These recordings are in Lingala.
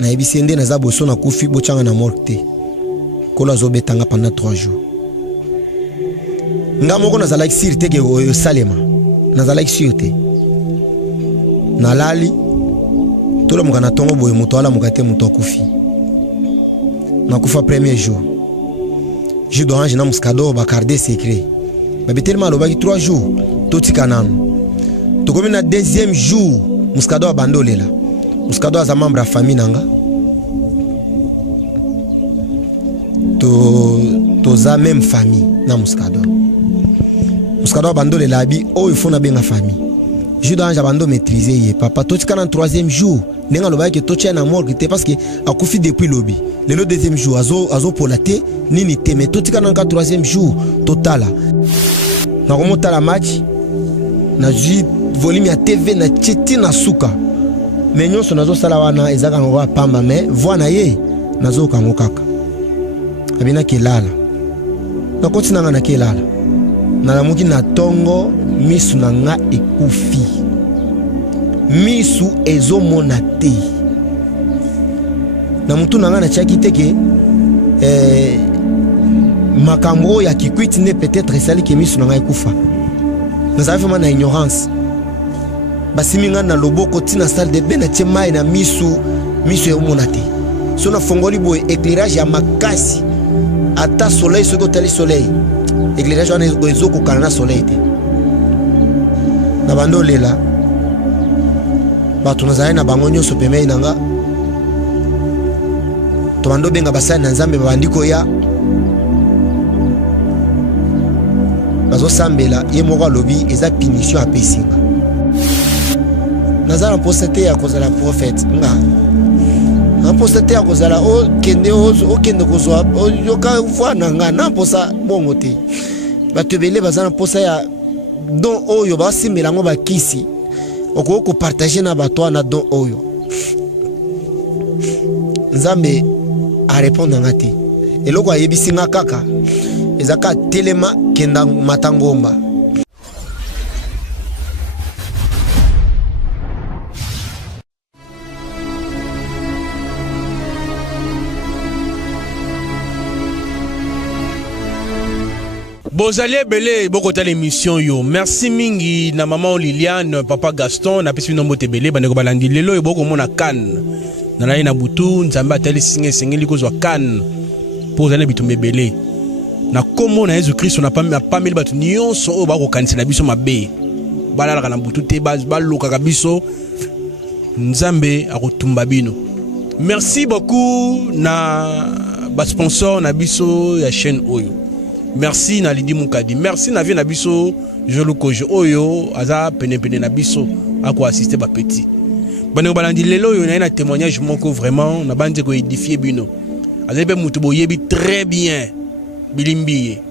na ebisende na za boso na kufi bochanga na morte kola zo betanga pendant 3 jours nga moko na zalaki sirte ke o salema na zalaki sirte na lali tola mukana tongo boye muto ala mukate muto kufi na kufa premier jour jus d'orange na muscador ba cardet secret ba betelma lo ba 3 jours totika nanu to komi na deuxième jour muscador abandolela muscador za membre ya famille nanga to za même famille na muscador abandolela abi o il faut na benga famille jus d'orange abando maîtriser ye papa totika na 3e jour nenga lo ba ke totia na morgue te parce que akufi depuis lobby le 2e jour azo polate nini te mais totika na 3e jour totala na remonta la match na ji volume ya TV na chiti na suka mais nyonso nazo sala wana ezaka ngo pamba mais voix na ye nazo kango kaka abina kelala na kotina na kelala na lamuki na tongo misu na nga ekufi misu ezomona te na mutu na nga na chaki teke makambo ya kikwiti ne peut-être esali ke misu na nga ekufa nazali vraiment na ignorance basimi nga na loboko tina salle de bain na tie mai na misu ezomona te so na fongoli boye éclairage ya makasi ata soleil soki otali soleil éclairage wana ezokokana na soleil te na bando lela bato nazali na bango nyonso pembeni na nga to bando benga basali na nzambe babandi koya bazosambela ye moko alobi eza punition apesinga nazala mposa te ya kozala prophète nga na mposa te ya kozala okende kozwa yoka voi na nga na mposa bongo te bato ebele baza na mposa ya don oyo basimbela yango bakisi okoki kopartage na bato wana don oyo nzambe arépondre nga te eloko ayebisi nga kaka ezaka telema kenda matangomba Bozali belé bokota l'émission yo. Merci mingi na maman Liliane, papa Gaston, na pesi nombo tebele bandeko balandi lelo e boko mona kan. Na na butu nzamba atali singe likozwa kan. Pour zana bitumbe belé. Na komo na Jésus Christ on a pas mille batu nyonso o ba ko kanisa na biso mabe. Balala kana butu te baluka ka biso. Nzambe akotumba bino. Merci beaucoup na ba sponsor na biso ya chaîne oyo. Merci na Lidi Mukadi. Merci na vie na biso Jolukojo oyo aza pene na biso ako assister ba petit. Bano balandi lelo yo na témoignage moko vraiment na bande ko édifier bino. Azebe mutu boyebi très bien bilimbiye.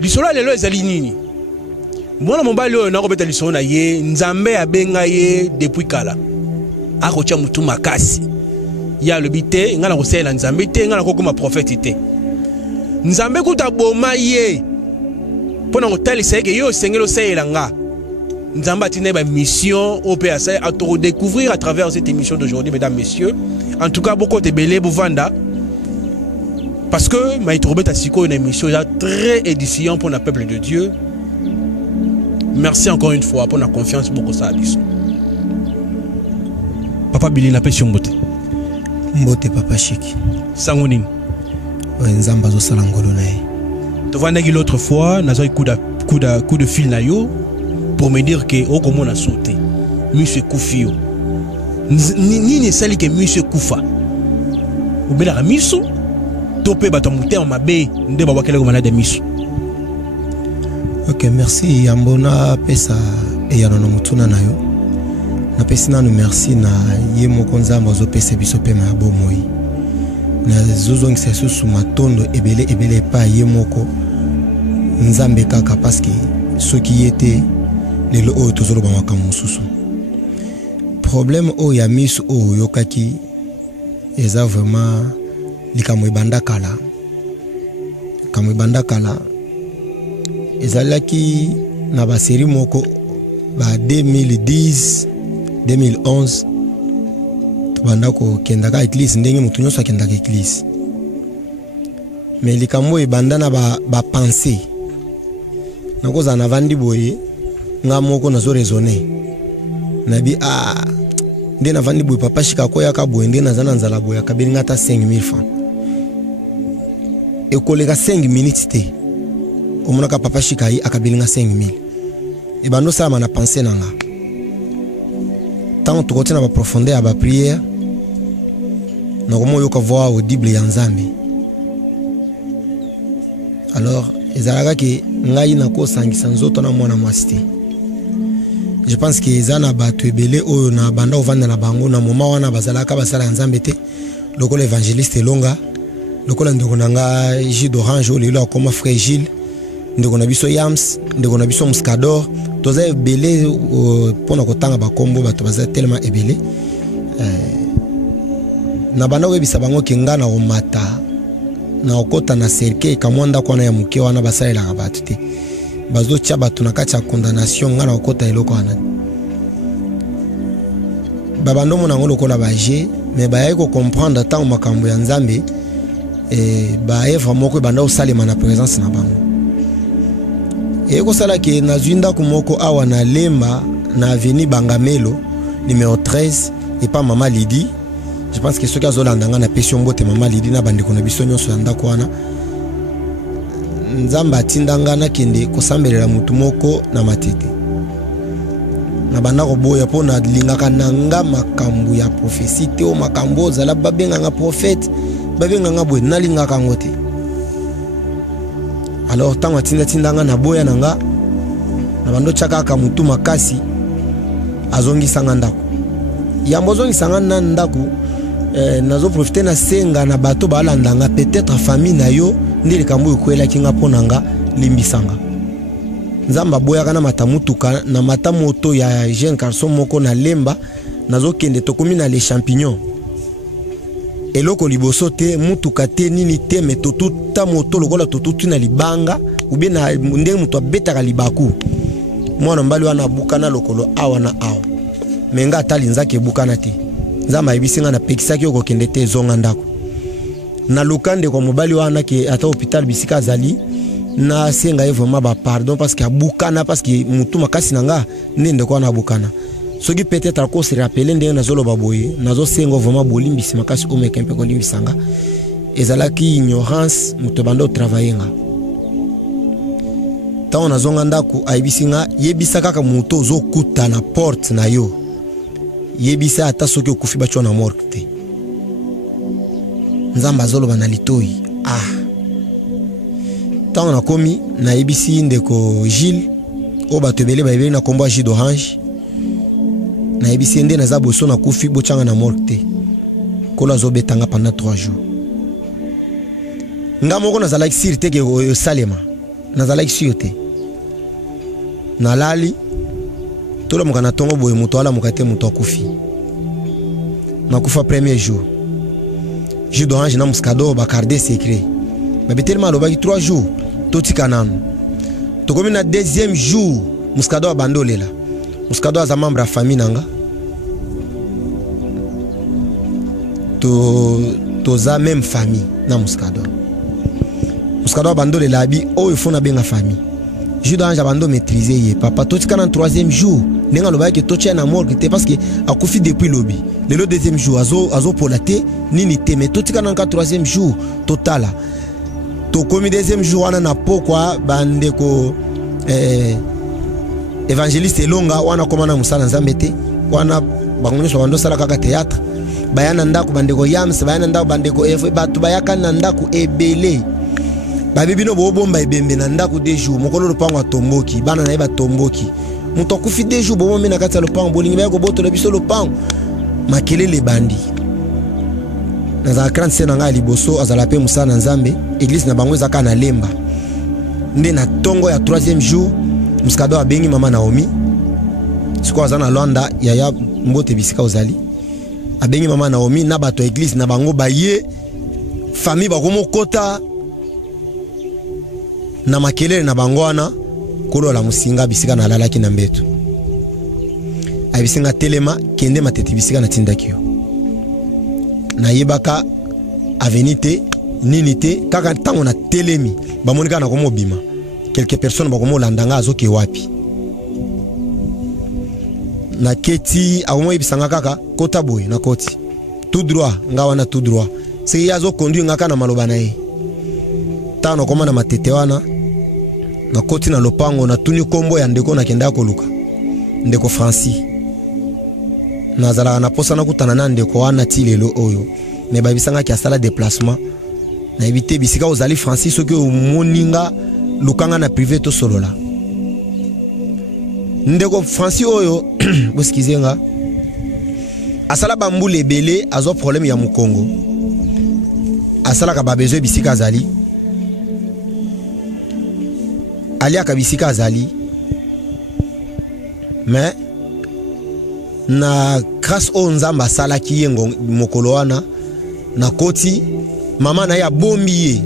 Lisolo lelo ezali nini? Mwana mobali oyo na ko beta lisolo na ye nzambe abenga ye depuis kala. Ako tia mutu makasi. Ya le bité ngana ko sela nzambe te ngana ko koma prophète te. Nzambe kuta boma ye pona kotalisa ke yo sengelo sayelanga nzambe atine ba mission au PSA à te redécouvrir à travers cette émission d'aujourd'hui mesdames messieurs en tout cas beaucoup de belé bovanda parce que maïtrobeta siko une émission très édifiant pour le peuple de Dieu. Merci encore une fois pour la confiance beaucoup ça biso papa Billy na pesi mbote papa Chiki sangonini nzamba zo sala ngolo na ye to vandaki l'autre fois nazo coup de fil na yo pour me dire que okomona sauté monsieur Koufio ni sali que monsieur Koufa obela miso topé bato mutema mabe nde ba wakele ko malade miso. OK, merci yambona pesa e yana no mutuna nayo na pesi nanu merci na ye moko nzamba zo pesa biso pe ma bomoi na zozo ngisesu suma tondo ebele pa ye moko nzambe kaka parce que soki yete lelo oyo tozolo ba makamu susu problème o ya misu o yokaki eza vraiment likambo ebanda kala ezalaki na ba série moko ba 2010 2011 tobanda kokendaka église ndenge motu nyonso akendaka église. Mais likambo ebanda na ba pensée. Nakoza na vandi boye nga moko nazo raisonner. Nabi nde na vandi boye papa shika ko yaka boye nde nazana nzala boye akabeli ngata 5000 francs. Ekoleka 5 minutes te. Omonaka papa shika yi akabeli nga 5000. Et bando ça m'a pensé nanga. Tant tu continues à profondeur à la prière, nous allons voir audible ya Nzambe. Alors, ezalaka ke ngai nako sangisa nzoto na mwana mwasite. Je pense que ezana batu ebele oyo na banda ovanda na bango na moma wana bazalaka basala ya Nzambe te. Lokola évangéliste Longa, lokola ndeko nanga Gilles d'Orange o lelo akoma frère Gilles, ndeko na biso Yams, ndeko na biso Muscador. Toza ebele pona kotanga bakombo bato baza tellement ebele na banda webisa bango kenga na omata na okota na cercle kamwanda kwana ya muke wana basalela bato te bazo tia bato na kati ya condamnation ngana okota eloko wana babando mona ngolo kola baje mais baye ko comprendre tant makambo ya Nzambe ba eva moko banda osalema na présence na bango. Et ko sala ke nazwinda kumoko awa na lemba na avenue Bangamelo numéro 13 et pas Mama Lidi. Je pense que ceux qui azolanda na pession bote Mama Lidi na bande kona biso nyonso yanda kwana. Nzamba tindanga na kende ko sambelela mutu moko na matete. Na banda ko boya pona lingaka nanga makambu ya prophétie te o makambo zala babenga nga prophète babenga nga boye na lingaka ngote. Alors tant tindanga na boya nanga na bando chaka ka mutu makasi azongi sanga ndako yambo zongi sanga na ndako nazo profiter na senga na bato balandanga peut-être famille na yo ndile kambo ekwela kinga ponanga limbisanga Nzamba boya kana matamutuka na matamoto ya jeune garçon moko na lemba nazo kende tokomi na les champignons eloko liboso te mutuka te nini te metoto ta moto lokola totutu na libanga ube na ndenge mutu abetaka libaku mwana mbali wana bukana lokolo awa na awa menga atali nzake bukana te Nzamba ebisinga na pekisaki yoko kende te zonga ndako na lukande kwa mobali wana ke ata hôpital bisika azali na senga ye vraiment ba pardon parce que abukana parce que mutu makasi nanga nende kwa na bukana. Soki peut-être ako se rappeler ndenge nazolo baboye nazo sengo vraiment bolimbisi makasi omeka mpe kolimbisanga ezalaki ignorance muto bando travailler nga ta nazonga ndako aibisinga yebisa kaka muto zokuta na porte na yo yebisa ata soki okufi bacho na morgue te Nzamba zolo bana litoi ta na komi na yebisi ndeko Gilles o batebele baibeli na kombo Gilles d'Orange na ebisi ende na za boso na kufi bochanga na morgue te kola zobetanga pendant 3 jours nga moko nazalaki sir te ke salema nazalaki sir te na lali tolo moka na tongo boye muto ala moka te muto akufi na kufa premier jour Gilles d'Orange na Muscador ba garder secret ba betelma lo ba 3 jours totika nanu tokomi na deuxième jour Muscador abandolela Muscador aza membre ya famille nanga toza même famille na Muscador abandole la bi o ifo na benga famille Gilles d'Orange abando maîtriser ye papa totika na 3e jour nenga loba ke totia na morgue te parce que akufi depuis lobby le 2e jour azo polate nini te mais totika na 3e jour totala to komi 2e jour wana na pokwa bandeko évangéliste Longa wana komana musala Nzambe te wana bango nyonso bando sala kaka théâtre bayana ndako bandeko Yams bayana ndako bandeko Evo batu bayaka na ndako ebele babibino bomba ebembe na ndako 2 jours mokolo lopango atomboki bana na yeba tomboki muto kufi 2 jours bombe na kati ya lopango bolingi bayako boto le biso lopango makelele bandi na za grand scène nga liboso azala pe musala Nzambe église na bango ezaka na lemba nde na tongo ya 3e jour Muscador abengi mama Naomi siko azana Luanda yaya mbote bisika ozali abengi mama Naomi na bato église na bango baye famille bakomo kota na makelele na bango wana kolo la musinga bisika na lalaki na mbeto abisinga telema kende matete bisika na tindakio na yebaka avenite nini te kaka tango na telemi ba monika na komo bima quelques personnes ba komo landanga azoke wapi na keti akomo ibisanga kaka kota boy na koti tout droit ngawa na tout droit c'est yazo conduire ngaka na maloba na ye tano koma na matete wana na koti na lopango na tuni kombo ya ndeko na kenda koluka ndeko Francis nazala na posa na kutana na ndeko wana tilelo oyo me babisanga ki asala déplacement na ebite bisika ozali Francis soki moninga lukanga na privé to solola ndeko Francis oyo boskizenga asala bambule belé azo problème ya mukongo asala ka ba besoin bisika azali alia ka bisika azali mais na grâce au nzamba sala ki yengo mokolo wana na koti mama na ya bombiye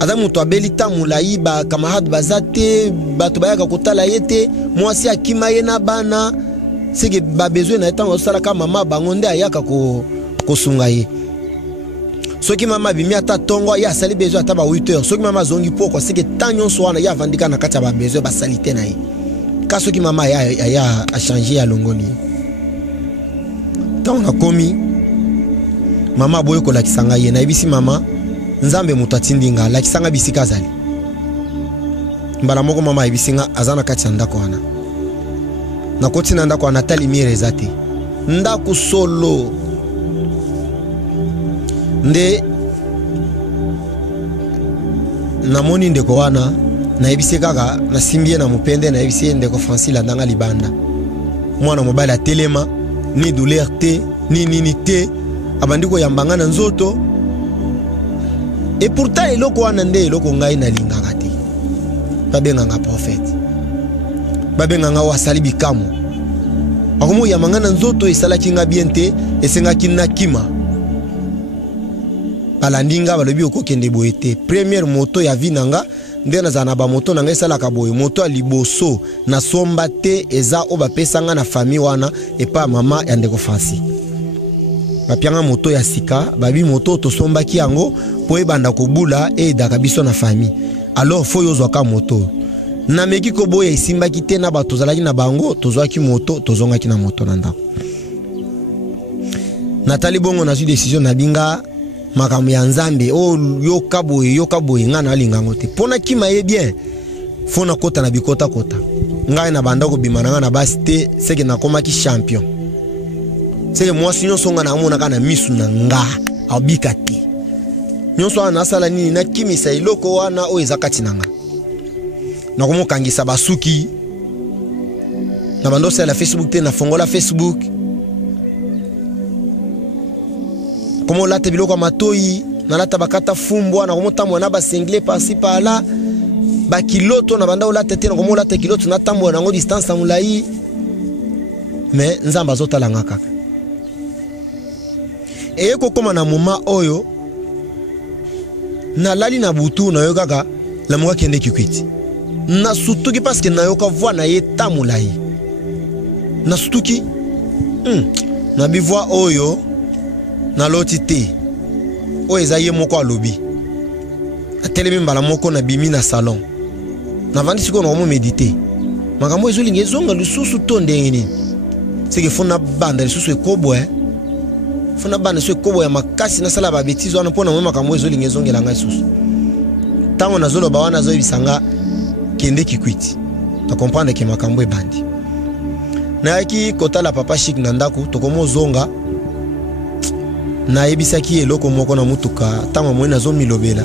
aza muto abeli tamula iba camarade bazate bato bayaka kotala yete mwasi akima ye na bana seke ba besoin na etango sala ka mama bango nde ayaka ko sunga ye soki mama bimi ata tongo ya sali besoin ata ba 8h soki mama zongi poko seke tanyo so wana ya vandika na kati ba besoin ba salite na ye ka soki mama ya a changer ya longoni tant na komi mama boye ko lakisanga ye na ibisi mama nzambe mutatindinga lakisanga bisika zali mbala moko mama ibisinga azana kati ndako wana na koti na ndako wana tali mire zate ndako solo nde na moni ndeko wana na ibisi kaka na simbie na mupende na ibisi ndeko Francis la ndanga libanda mwana mobali atelema ni douleur te ni nini te abandiko yambanga na nzoto et pourtant eloko wana nde eloko ngai na lingaka te babenganga prophète babenganga wasali bikamo akomo yambanga na nzoto esalaki nga bien te esengaki na kima balandinga balobi okokende boye te première moto ya vinanga nde nazana ba moto nanga esalaka boye moto aliboso na somba te eza o bapesanga na famille wana epa mama ya ndeko Francis bapianga moto ya sika babi moto to sombaki yango po ebanda kobula edaka biso na famille alors faut yozwaka moto na meki ko boye isimbaki te na bato zalaki na bango tozwaki moto tozongaki na moto na ndako Nathalie bongo na su décision na binga makambo ya nzambe o yoka boye nga na lingango te pona kima ye bien fona kota na bikota kota ngai na banda ko bimana nga na basi te seke na komaki champion seke mwasi nyonso nga na amona kana misu na nga abika te nyonso ana sala nini na kimisa iloko wana o ezakati nanga na komokangisa basuki na bando sala Facebook te na fongola Facebook komo lata biloko matoi na lata bakata fumbwa na komo tambo na ba single pasi pala ba kiloto na banda olata te na komo lata kiloto na tambo na ngo distance na mulai mais nzamba zotala ngaka e ko koma na moma oyo na lali na butu na yo kaka la moka kende kikwiti na sutuki parce que na yo ka voix na ye tamulai na sutuki na bi voix oyo na loti te o ezaye moko alobi atelemi mbala moko na bimi na salon na vandi siko na mo méditer makambo ezolinga ezonga lususu to ndenge nini seke fona banda lususu ekobwe fona banda so ekobwe ya makasi na sala ba bêtise wana pona mo makambo ezolinga ezongela ngai susu tango na zolo ba wana zo bisanga kende kikwiti ta comprendre ke makambo ebandi na yaki kotala papa chic na ndako tokomo zonga na ebisaki eloko moko na mutuka tango mwe nazo milobela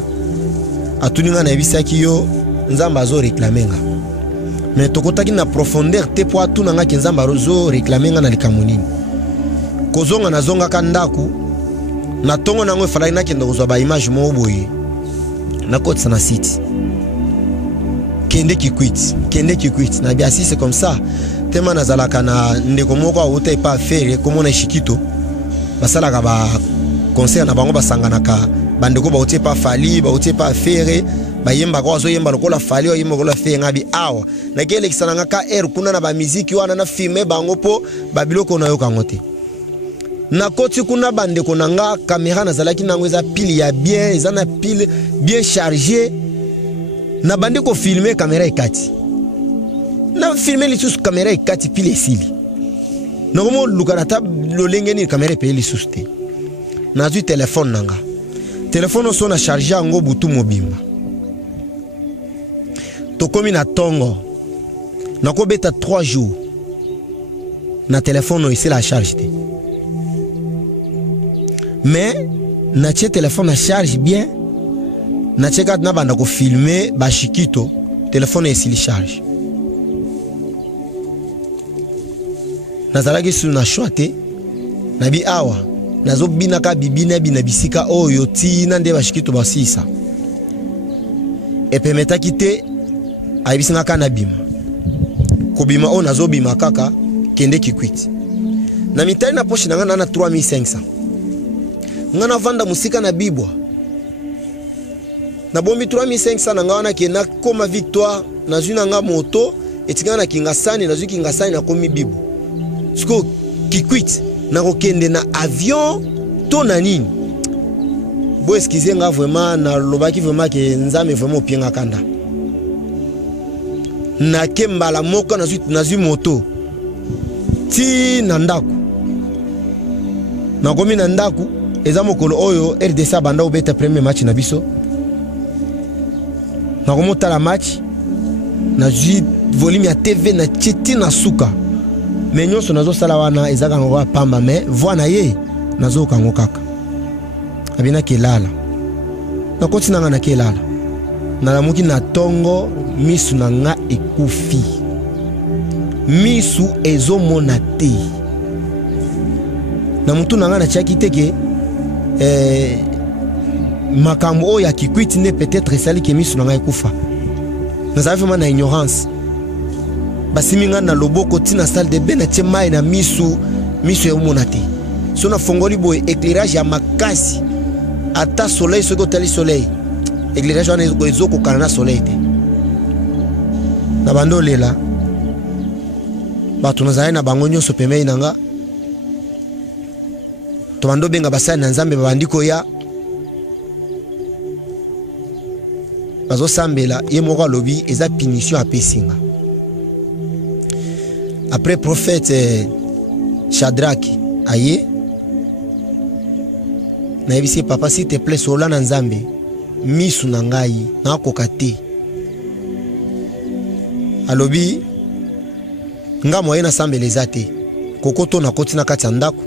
atuninga na ebisaki yo nzamba zo réclamenga mais tokotaki na profondeur te po atunanga ke nzamba zo réclamenga na likamonini kozonga na zonga ka ndaku na tongo nango efalaki na kende kozwa ba image mo boye na kotsa na site kende kikwit na biasi c'est comme ça tema nazalaka na ndeko moko auta epa faire komona shikito basalaka ba concert na bango basanganaka bandeko ba utie pa fali ba utie pa faire bayemba kwa zo yemba lokola fali o yemba lokola fe ngabi awa na kele kisananga ka kuna na ba musique wana na filme bango po ba biloko na yo kangote na koti kuna bande konanga caméra nazalaki nango eza pile ya bien eza na pile bien chargé na bande ko filmer caméra ekati na filmer lisusu caméra ekati pile esili nokomo lukarata lolenge ni caméra pe lisusu te nazwi téléphone nanga téléphone so na chargé yango butu mobimba tokomi na tongo nakobeta 3 jours na téléphone ici la charge te mais na tie téléphone na charge bien na tie kat na banda ko filmer ba shikito téléphone ici charge nazalaki su na choite na bi awa nazo bina ka bibina bina bisika oyo ti na nde ba shikito basisa epemeta kite ayibisinga kana bima kobima o nazo bima kaka kende kikwiti na mitali na poche nanga na 3500 ngana vanda musika na bibwa na bombi 3500 nanga wana kena koma victoire na zuna nga moto etikana na kingasani na zuki kingasani na komi bibu siko kikwiti na kokende na avion to na nini bo eskize nga vraiment na lobaki vraiment ke nzame vraiment opienga kanda na kembala moko na zui moto ti na ndaku na komi na ndaku eza mokolo oyo RDC banda obeta premier match na biso na komota la match na zui volume ya TV na chiti na suka mais nyonso nazo sala wana ezaka ngo pamba mais voix na ye nazo kango kaka abina kelala na koti nanga na kelala na lamuki na tongo misu na nga ekufi misu ezomona te na mutu na nga na tiaki teke makambo oyo ya kikwiti ne peut-être esali ke misu na nga ekufa nazali vraiment na ignorance basimi nga na loboko tina salle de bain na tie mai na misu ezomona te so na fongoli boye éclairage ya makasi ata soleil soki otali soleil éclairage wana ezokokana na soleil te na bando lela bato nazali na bango nyonso pembeni na nga to bando benga basali na nzambe babandi koya bazosambela ye moko alobi eza punition apesinga après prophète Shadrach aye nayebisi papa s'il te plaît sola na nzambe misu na ngai nakoka te alobi nga moye na sambela eza te kokoto na koti na kati ya ndako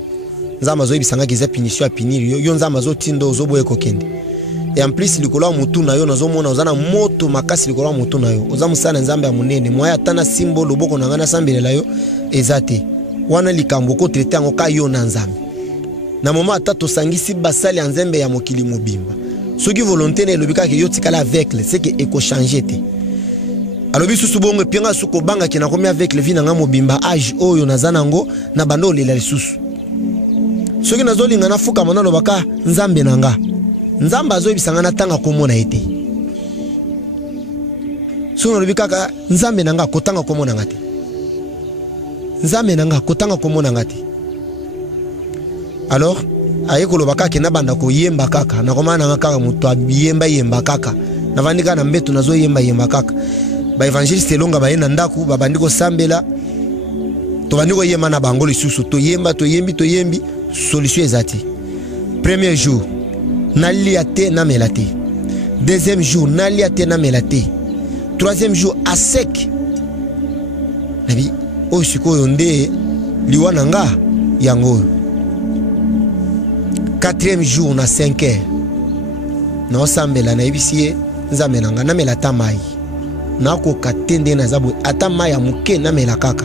nzambe azoyebisangaki eza punition ya piniri yo nzambe azotinda ozoboye kokende et en plus likolo ya motu na yo nazomona oza na moto makasi likolo ya motu na yo oza mosala na nzambe ya monene moye ata na simbo loboko na ngai nasambelela yo eza te wana likambo kotraite yango ka yo na nzambe na moma ata tosangisi basali ya nzambe ya mokili mobimba soki volonté na elobi kaka yo tikala aveugle c'est que ekochange te alobi susu bongo epianga suku obangaki na komi aveugle vi na nga mobimba age oyo naza nango na bando olela lisusu soki nazolinga nafukama nalobaka nzambe na nga nzambe azoyebisanga natanga komona ete soki nalobi kaka nzambe na nga kotanga komona nga te nzambe na nga kotanga komona nga te alors aye koloba kaka na banda koyemba kaka nakomana nga kaka moto yemba kaka navandi kaka na mbeto nazoyemba kaka ba evangeliste longa baye na ndaku babandi kosambela tobandi koyemba na bango lisusu toyembi solution ezati premier jour nalia te namela te deuxième jour nalia te namela te troisième jour à sec nabi oyo sikoyo nde liwa na nga yango quatrième jour na 5 heures na osambela na yebisi nzambe na nga namela ta mai nakoka te nde naza boye ata mai ya moke namela kaka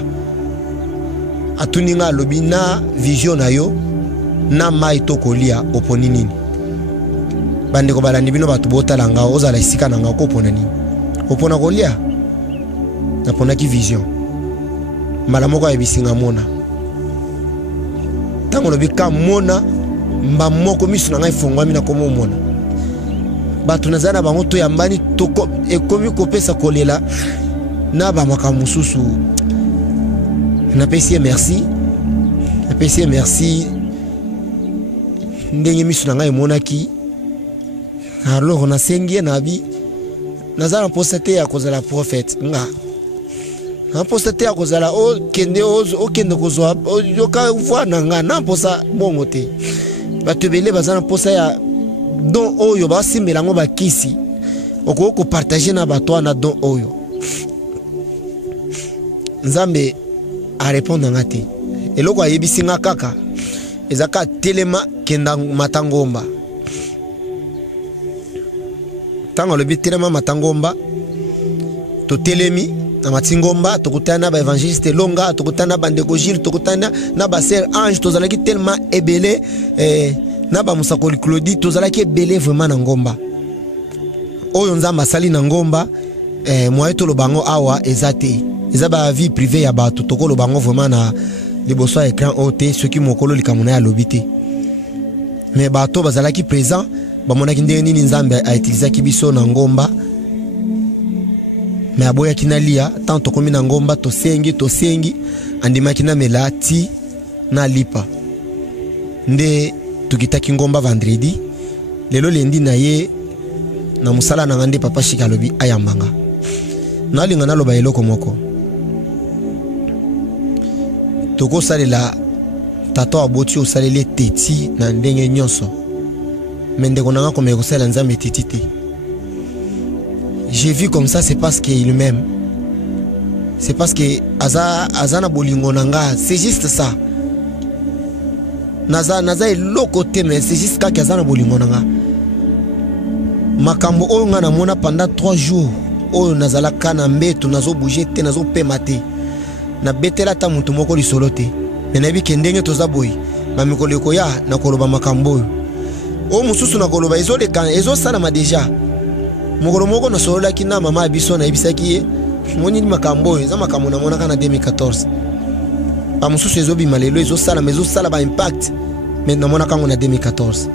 atuni nga alobi na vision na yo na mai tokolia oponi nini bandeko balandi bino bato botala nga ozala esika na nga okopona nini opona kolia naponaki vision mbala moko ayebisinga mona ntango lobi ka mona mba moko misu na ngai efongwami na komo mona bato naza na bango toyambani ekomi kopesa kolela na bamakambo mosusu napesi ye merci ndenge misu na ngai emonaki alors nasengi na bi naza na posete ya kozala prophète nga na posete ya kozala o kende kozwa yoka voix na nga na posa bongo te bato ebele baza na posa ya don oyo basimbela ngo bakisi okoko partager na bato na don oyo Nzambe a répondre nga te eloko ayebisi nga kaka ezaka telema kenda matangomba tango lobi telema matangomba to telemi na matingomba to kutana ba évangéliste longa to kutana ba ndeko Gilles to kutana na ba sœur Ange to zalaki tellement ebele na ba musakoli Claudie to zalaki ebele vraiment na ngomba oyo Nzambe asali na ngomba moye to lobango awa ezate eza ba vie privée ya bato to ko lobango vraiment na liboso ya écran OT ceux qui mokolo likamuna ya lobité mais bato bazalaki présent bamonaki ndenge nini Nzambe a utilisé kibiso na ngomba mais aboya kinalia tant komi na ngomba to sengi andimaki na melati na lipa nde tukitaki ngomba vendredi lelo lendi na ye na musala na ngande papa shikalobi ayambanga nalinga na loba eloko moko toko salela tato aboti osalele teti na ndenge nyonso mende konanga komeko sala Nzambe teti te. J'ai vu comme ça, c'est parce qu'il m'aime. C'est parce que azana bolingo nanga, c'est juste ça. Naza lo côté mais c'est juste ka azana bolingo nanga. Makambo oyo nga na mona pendant 3 jours. Oyo nazala kana mbeto nazo bouger te nazo pema te. Na betela ta mutu moko lisolo te. Mais na bi kendenge toza boy. Ba mikolo koya na koloba makambo. O mususu na koloba ezo sala ma déjà. Mokolo moko na solola kina mama abiso na ebisaki ye moni makambo eza makambo na mona kana 2014 ba mususu ezobi malelo ezosala ba impact mais na mona kango na 2014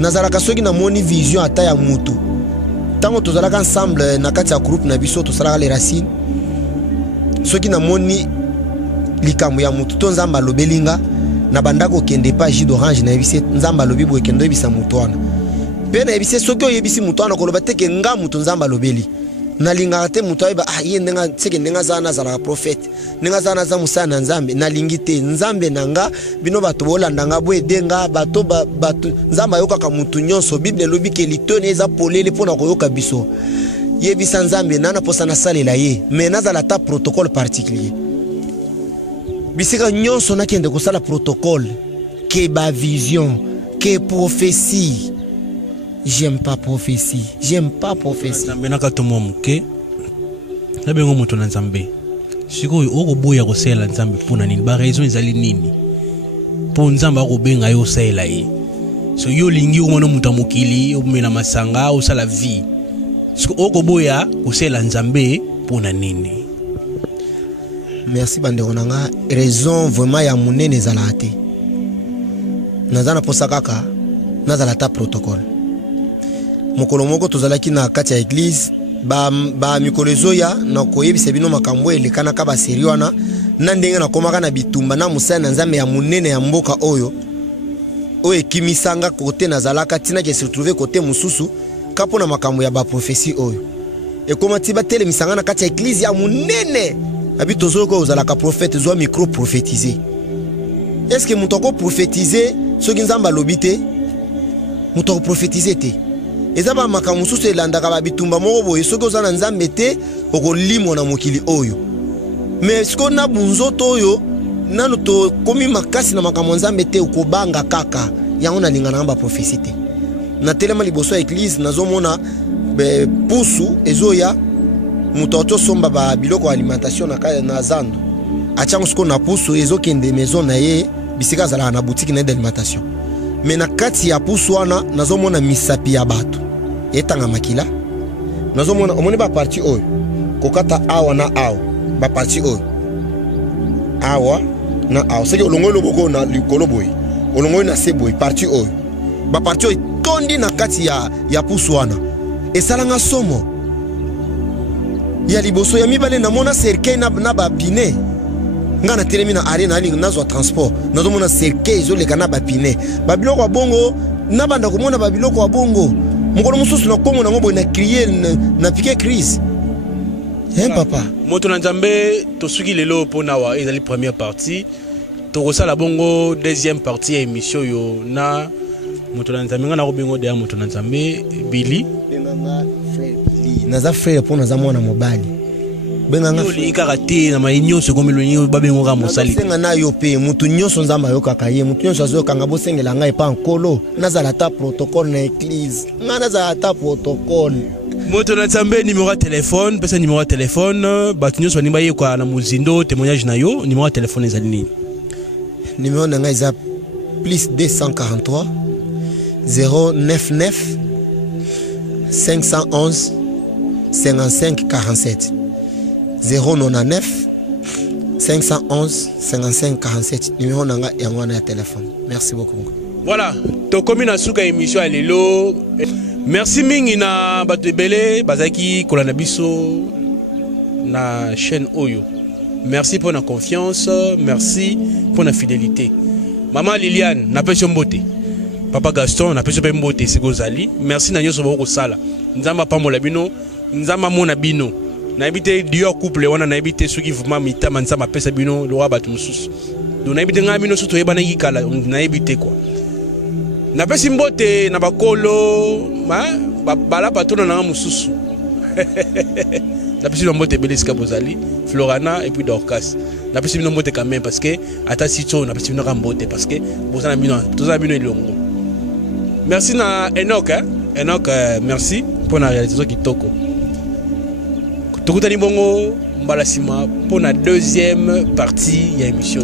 nazalaka soki na moni vision ata ya mutu tango tozalaka ensemble na kati ya groupe na biso tosalaka les racines soki na moni likambo ya mutu to Nzambe alobelinga na bandako kende pa jus d'orange na ebise Nzambe alobi boye kendo ebisa mutu wana pena ebise soki oyebisi mutu wana koloba teke nga mutu Nzambe alobeli nalinga te mutu ayeba ye ndenga tseke ndenga zana zala prophète ndenga zana za musana na Nzambe nalingi te Nzambe nanga bino bato bolanda nga bwe denga bato Nzambe ayoka ka mutu nyonso Bible lobi ke litone eza polele pona koyoka biso yebisa Nzambe nana posa na salela ye mais nazala ta protocole particulier bisika nyonso nakende kosala protocole ke ba vision ke prophétie. J'aime pas prophétie. Nzambe nakatomo muke. Na bengo moto na Nzambe. Sikoyo okoboya kosela Nzambe pona nini? Ba raison ezali nini? Po Nzambe akobenga yo sela ye. So yo lingi omona muta mokili, omena masanga, osala vie. Siko okoboya kosela Nzambe pona nini? Merci bandeko nanga. Raison vraiment ya munene ezala te. Nazana posa kaka nazala ta protocole. Mokolo moko tozalaki na kati ya église ba mikolo zoya na koyebisa bino makambo elekana ka ba seriwana na ndenge na komaka na bitumba na musana Nzambe ya munene ya mboka oyo ekimisanga kote nazalaka tina ke se retrouver kote mususu kapo na makambo ya ba prophétie oyo ekomati ba telemisanga na kati ya église ya munene abito zoko ozalaka prophète zo micro prophétiser. Est-ce que mutoko prophétiser soki Nzambe alobite mutoko prophétiser te ezaba makambo susu elandaka ba bitumba moko boye soki oza na Nzambe te okolimo na mokili oyo mais siko na bunzoto oyo nano to komi makasi na makambo Nzambe te okobanga kaka yango na linga na ba prophétie te na telema liboso ya église nazomona pusu ezoya mutoto somba ba biloko alimentation na zando achango siko na pusu ezokende maison na ye bisika zala na boutique na d'alimentation mais na kati ya pusu wana nazomona misapi ya bato etanga makila nazomona omoni ba parti oyo kokata awa na awa ba parti oyo awa na awa seki olongo loboko na likolo boy olongo na seboy parti oyo ba parti oyo tondi na kati ya pusu wana esalanga somo ya liboso ya mibale na mona cercueil na ba pine nga na telemi na arena ali nazwa transport nazomona cercueil ezoleka na bapine babiloko ya bongo nabanda komona babiloko ya bongo mokolo mosusu na komo nango boye na crier na piqué crise papa moto na nzambe tosuki lelo mpona wa ezali première partie tokosala bongo deuxième partie ya émission yo na moto na nzambe nga na kobengo deya moto na nzambe Billy naza frère mpo naza mwana mobali benganga kaka te na mai nyonso komeloni babengo ka mosali senga na yo pe mutu nyonso nzamba ayokaka ye mutu nyonso azokanga bosengela ngai epa nkolo nazala ta protocole na église nga nazala ta protocole moto na nzambe numéro ya telefone pesa numéro ya telefone bato nyonso baningi bayekwa na mozindo témoignage na yo numéro ya telefone ezali nini numéro na ngai eza plus 243 099 511 55 47 099 511 55 47 numéro nanga yango na téléphone. Merci beaucoup. Voilà, tokomi na suka émission ya lelo. Merci mingi na bato ebele bazaki kolanda biso na chaîne Oyo. Merci pour la confiance, merci pour la fidélité. Maman Liliane, na peso mbote. Papa Gaston, na peso pe mbote Sigozali. Merci na nyoso boko sala. Nzamba pamola bino, nzamba mona bino. Na ebite dio couple wana na ebite soki vuma mitama nzamba pesa bino lo abatu mususu. Do na ebite nga bino soto yeba na yikala na ebite kwa. Na pesi mbote na bakolo, bala patona na mususu. Na pesi mbote Beleska Bozali, Florana et puis Dorcas. Na pesi mbote quand même parce que ata sito na pesi mbote parce que bozana bino, toza bino elongo. Merci na Enoch, hein? Enoch, merci pour la réalisation kitoko. Tokutani bongo mbala sima pour la deuxième partie ya émission.